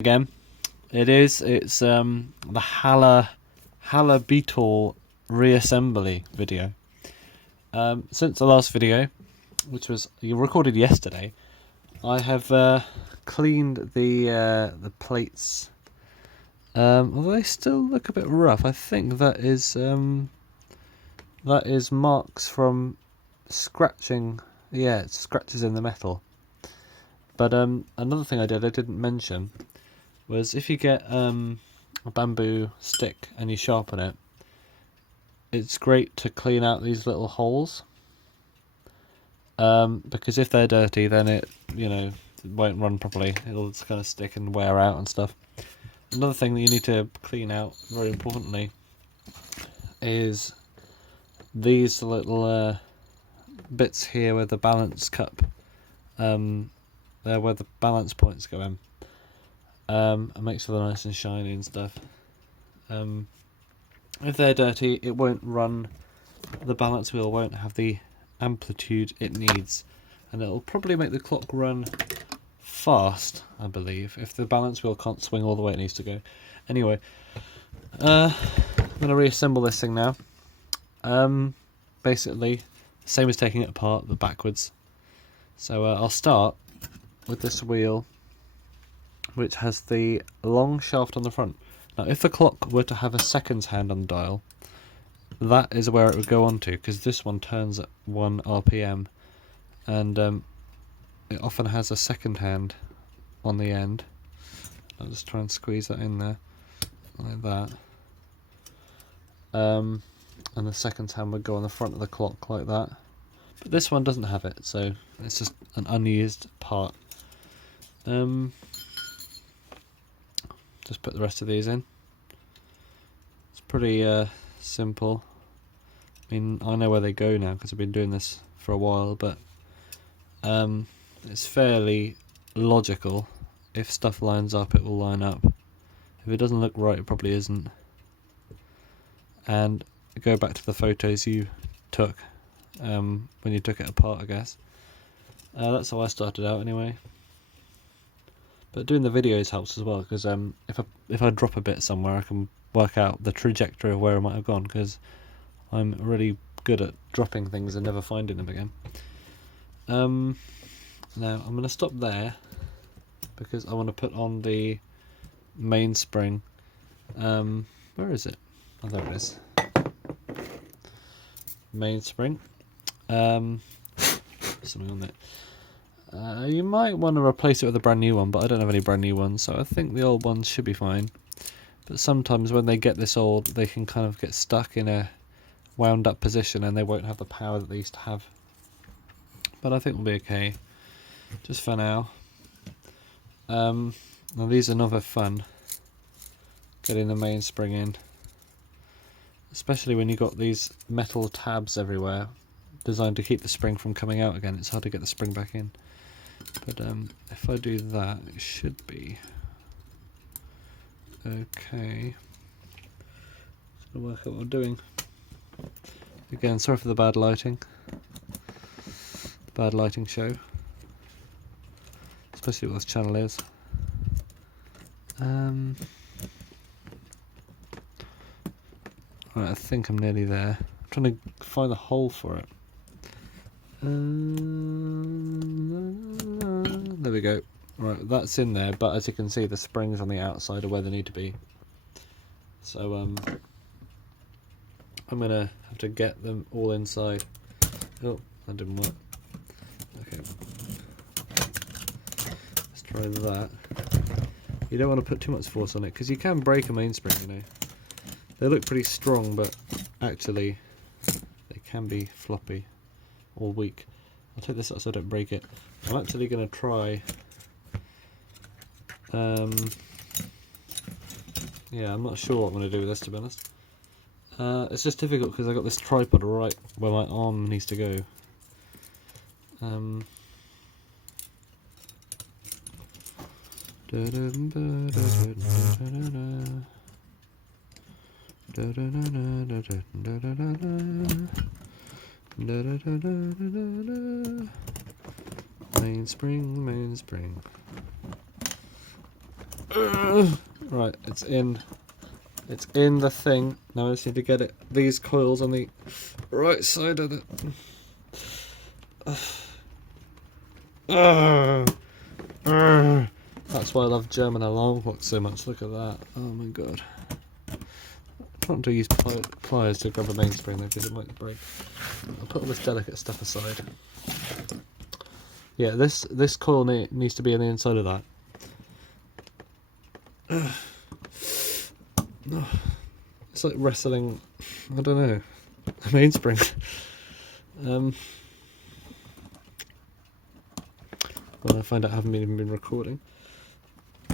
Again, it's the Beatall Reassembly video. Since the last video, which was recorded yesterday, I have cleaned the plates. Although they still look a bit rough. I think that is marks from scratching. Yeah, it's scratches in the metal. But another thing I didn't mention was if you get a bamboo stick and you sharpen it, it's great to clean out these little holes, because if they're dirty, then it won't run properly. It'll just kind of stick and wear out and stuff. Another thing that you need to clean out, very importantly, is these little bits here where the balance cup, where the balance points go in. And make sure they're nice and shiny and stuff. If they're dirty, it won't run. The balance wheel won't have the amplitude it needs, and it'll probably make the clock run fast, I believe, if the balance wheel can't swing all the way it needs to go. Anyway, I'm going to reassemble this thing now. Basically, same as taking it apart, but backwards. So I'll start with this wheel, which has the long shaft on the front. Now, if the clock were to have a seconds hand on the dial, that is where it would go on to, because this one turns at 1 RPM, and it often has a second hand on the end. I'll just try and squeeze that in there, like that. And the seconds hand would go on the front of the clock, like that. But this one doesn't have it, so it's just an unused part. Just put the rest of these in. It's pretty simple. I mean, I know where they go now because I've been doing this for a while, but it's fairly logical. If stuff lines up, it will line up. If it doesn't look right, it probably isn't. And go back to the photos you took when you took it apart, I guess. That's how I started out anyway. But doing the videos helps as well, because if I drop a bit somewhere, I can work out the trajectory of where it might have gone, because I'm really good at dropping things and never finding them again. Now I'm going to stop there, because I want to put on the mainspring. Where is it? Oh, there it is. Mainspring. Something on it. You might want to replace it with a brand new one, but I don't have any brand new ones, so I think the old ones should be fine. But sometimes when they get this old, they can kind of get stuck in a wound up position and they won't have the power that they used to have. But I think we'll be okay, just for now. Now these are never fun, getting the mainspring in. Especially when you've got these metal tabs everywhere, designed to keep the spring from coming out again. It's hard to get the spring back in. But if I do that, it should be okay. Just gonna work out what I'm doing. Again, sorry for the bad lighting. Bad lighting show. Especially what this channel is. Right, I think I'm nearly there. I'm trying to find the hole for it. There we go. Right, that's in there, but as you can see, the springs on the outside are where they need to be. So I'm gonna have to get them all inside. Oh, that didn't work. Okay, let's try that. You don't want to put too much force on it, because you can break a mainspring, you know. They look pretty strong, but actually they can be floppy or weak. I'll take this out so I don't break it. I'm actually going to try. Yeah, I'm not sure what I'm going to do with this, to be honest. It's just difficult because I've got this tripod right where my arm needs to go. Mainspring. Right, it's in. It's in the thing. Now I just need to get it. These coils on the right side of it. That's why I love German alarm clocks so much. Look at that. Oh my god. I want to use pliers to grab a mainspring though, because it might break. I'll put all this delicate stuff aside. Yeah, this coil needs to be on the inside of that. It's like wrestling, I don't know, a mainspring. When I find out I haven't even been recording.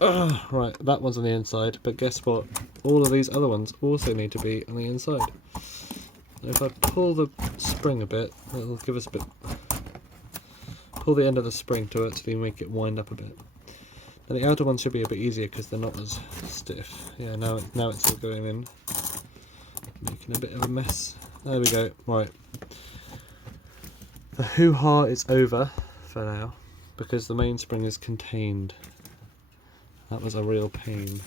Right, that one's on the inside, but guess what? All of these other ones also need to be on the inside. If I pull the spring a bit, it'll give us a bit. Pull the end of the spring to actually make it wind up a bit. And the outer ones should be a bit easier because they're not as stiff. Yeah, now it's all going in, making a bit of a mess. There we go. Right, the hoo-ha is over for now because the mainspring is contained. That was a real pain.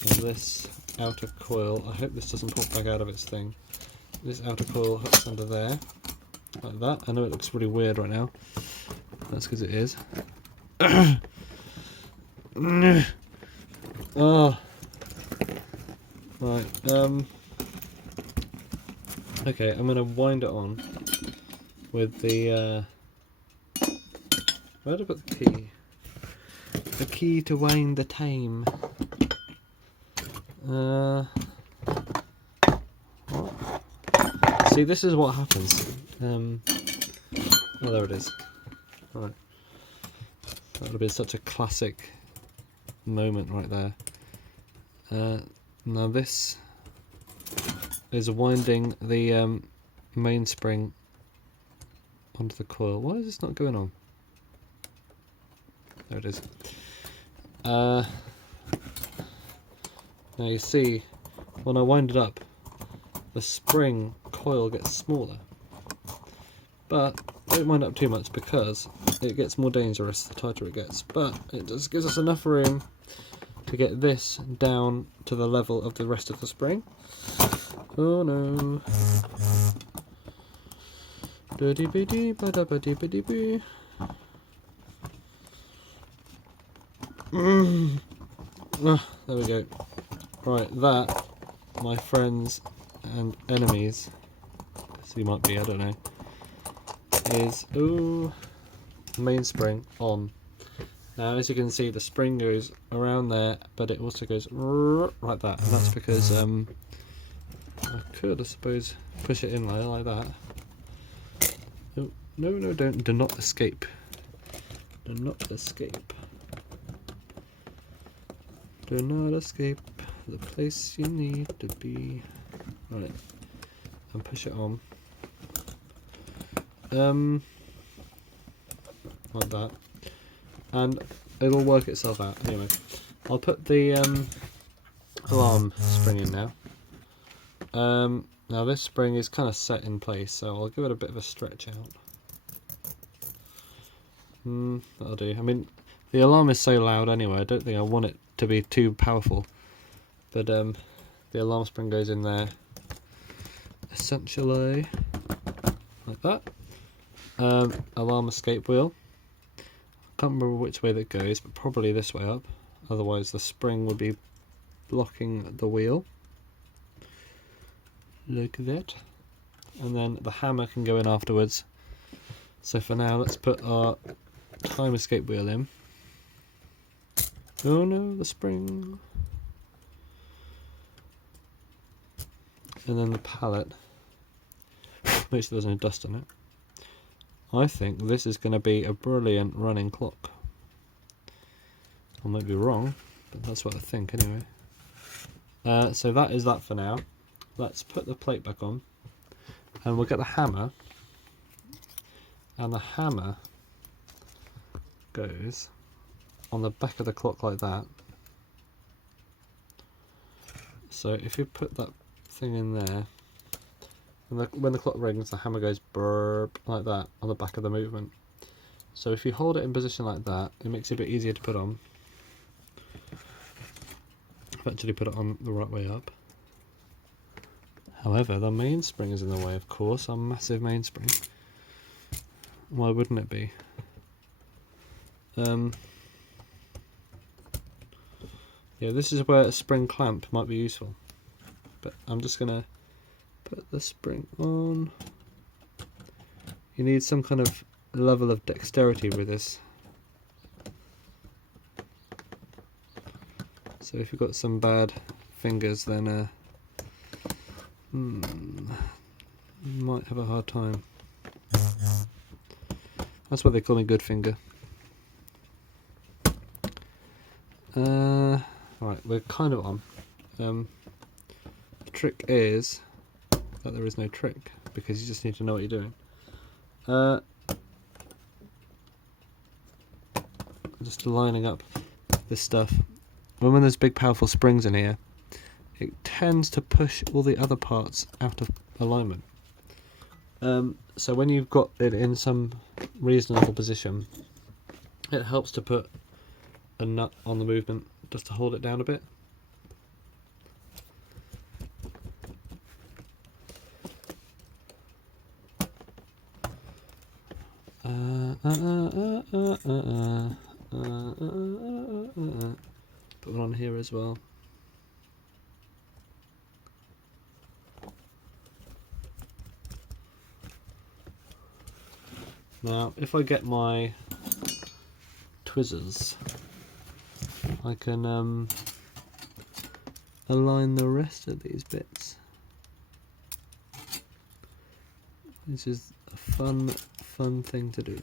And this outer coil, I hope this doesn't pop back out of its thing. This outer coil hooks under there, like that. I know it looks really weird right now. That's because it is. Oh. Right, okay, I'm going to wind it on with the, where did I put the key? The key to wind the time. What? See, this is what happens. Oh, there it is. Right. That would have been such a classic moment right there. Now this is winding the mainspring onto the coil. Why is this not going on? There it is. Now you see, when I wind it up, the spring coil gets smaller. But don't wind up too much because it gets more dangerous the tighter it gets. But it just gives us enough room to get this down to the level of the rest of the spring. Oh no. There we go. Right, that, my friends and enemies, so you might be, I don't know, is, mainspring on. Now as you can see, the spring goes around there, but it also goes like that, and that's because I could, I suppose, push it in like that. Oh, no, do not escape. Do not escape. Do not escape the place you need to be. Right, and push it on. Like that. And it'll work itself out. Anyway, I'll put the alarm spring in now. Now this spring is kind of set in place, so I'll give it a bit of a stretch out. That'll do. I mean, the alarm is so loud anyway, I don't think I want it to be too powerful. But the alarm spring goes in there, essentially, like that. Alarm escape wheel. Can't remember which way that goes, but probably this way up. Otherwise the spring would be blocking the wheel. Like that. And then the hammer can go in afterwards. So for now, let's put our time escape wheel in. Oh no, the spring. And then the pallet. Make sure there's no dust on it. I think this is going to be a brilliant running clock. I might be wrong, but that's what I think anyway. So that is that for now. Let's put the plate back on, and we'll get the hammer. And the hammer goes on the back of the clock like that. So if you put that thing in there, and when the clock rings, the hammer goes burp like that on the back of the movement. So if you hold it in position like that, it makes it a bit easier to put on. I've actually put it on the right way up. However, the mainspring is in the way, of course, our massive mainspring. Why wouldn't it be? Yeah, this is where a spring clamp might be useful. But I'm just gonna put the spring on. You need some kind of level of dexterity with this. So if you've got some bad fingers, then you might have a hard time. That's what they call me, good finger. Right, we're kind of on. The trick is that there is no trick, because you just need to know what you're doing. Just lining up this stuff. When there's big powerful springs in here, it tends to push all the other parts out of alignment. So when you've got it in some reasonable position, it helps to put a nut on the movement just to hold it down a bit. Put one on here as well. Now, if I get my tweezers, I can align the rest of these bits. This is a fun thing to do.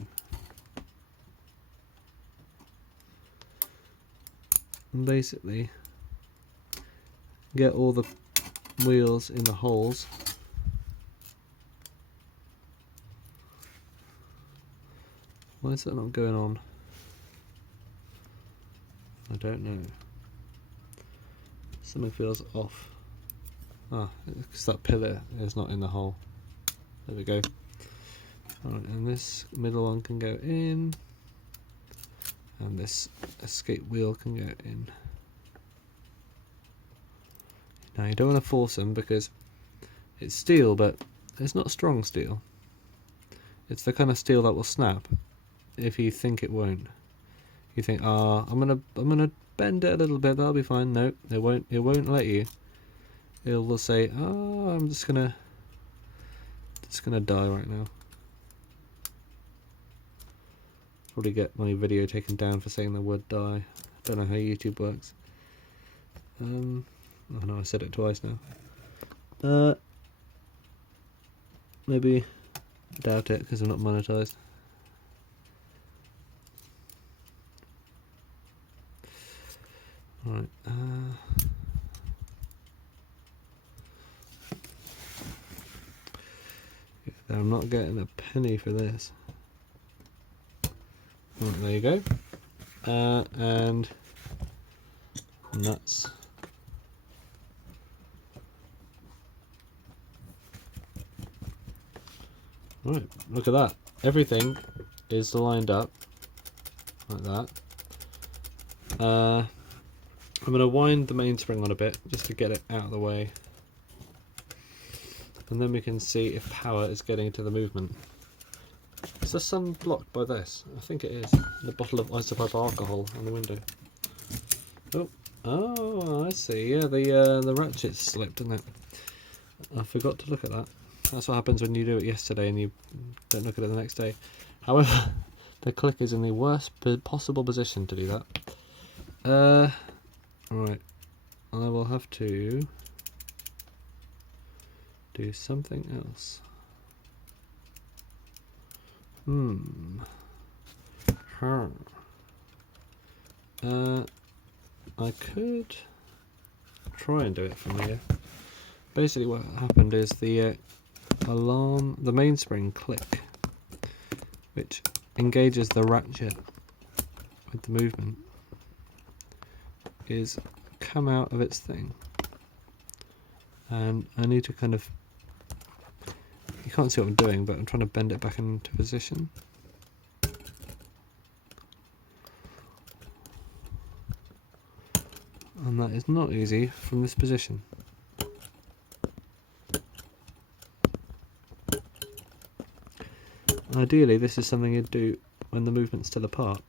And basically, get all the wheels in the holes. Why is that not going on? I don't know. Something feels off. Ah, because that pillar is not in the hole. There we go. Alright, and this middle one can go in. And this escape wheel can go in. Now you don't want to force them because it's steel, but it's not strong steel. It's the kind of steel that will snap if you think it won't. You think, I'm gonna bend it a little bit, that'll be fine. No, it won't let you. It will say, I'm just gonna die right now. Probably get my video taken down for saying the word die. Don't know how YouTube works. Oh no, I said it twice now. Maybe doubt it because I'm not monetized. Alright, I'm not getting a penny for this. Right, there you go. And nuts. Right, look at that. Everything is lined up like that. I'm going to wind the mainspring on a bit just to get it out of the way. And then we can see if power is getting to the movement. Is the sun blocked by this? I think it is. The bottle of isopropyl alcohol on the window. Oh, I see. Yeah, the ratchet slipped, didn't it? I forgot to look at that. That's what happens when you do it yesterday and you don't look at it the next day. However, the click is in the worst possible position to do that. Right. I will have to do something else. I could try and do it from here. Basically what happened is the mainspring click, which engages the ratchet with the movement, is come out of its thing. And I need to kind of, you can't see what I'm doing, but I'm trying to bend it back into position. And that is not easy from this position. Ideally this is something you'd do when the movement's still apart,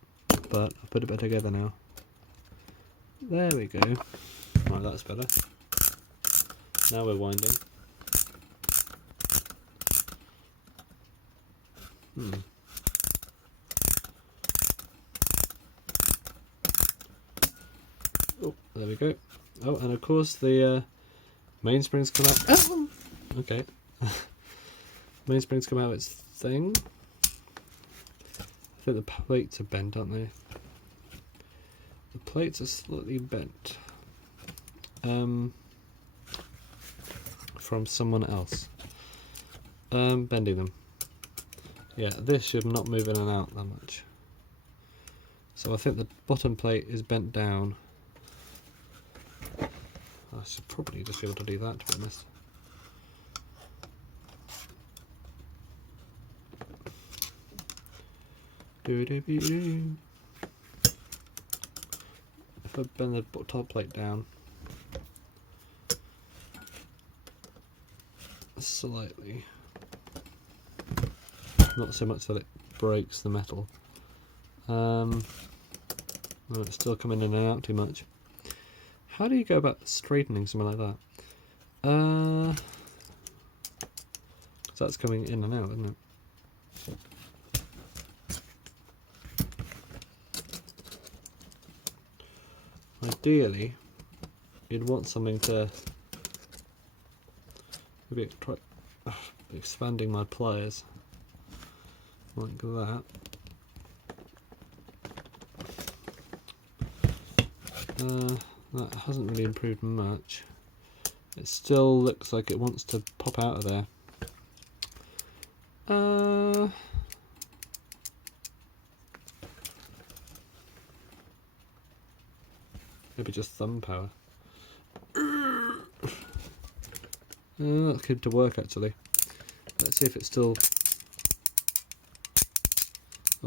but I've put it back together now. There we go. Right, that's better. Now we're winding. Oh, there we go. Oh, and of course the mainsprings come out. Oh! Okay. Mainsprings come out of its thing. I think the plates are bent, aren't they? The plates are slightly bent. From someone else. Bending them. Yeah, this should not move in and out that much. So I think the bottom plate is bent down. I should probably just be able to do that, to be honest. If I bend the top plate down slightly, not so much that it breaks the metal. No, it's still coming in and out too much. How do you go about straightening something like that? So that's coming in and out, isn't it? Ideally, you'd want something to maybe try expanding my pliers like that. That hasn't really improved much. It still looks like it wants to pop out of there. Maybe just thumb power. That could work actually. Let's see if it's still.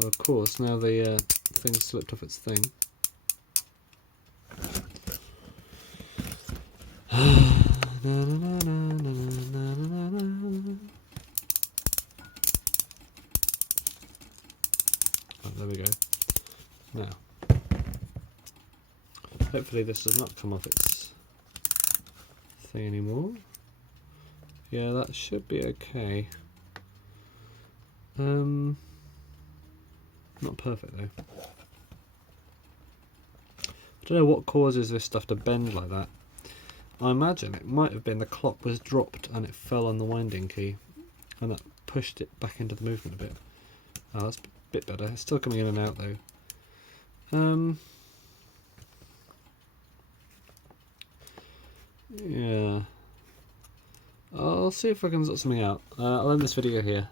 Oh, of course, now the thing slipped off its thing. Oh, there we go. Now, hopefully this does not come off its thing anymore. Yeah, that should be okay. Not perfect though. I don't know what causes this stuff to bend like that. I imagine it might have been the clock was dropped and it fell on the winding key, and that pushed it back into the movement a bit. Oh, that's a bit better. It's still coming in and out though. Yeah. I'll see if I can sort something out. I'll end this video here.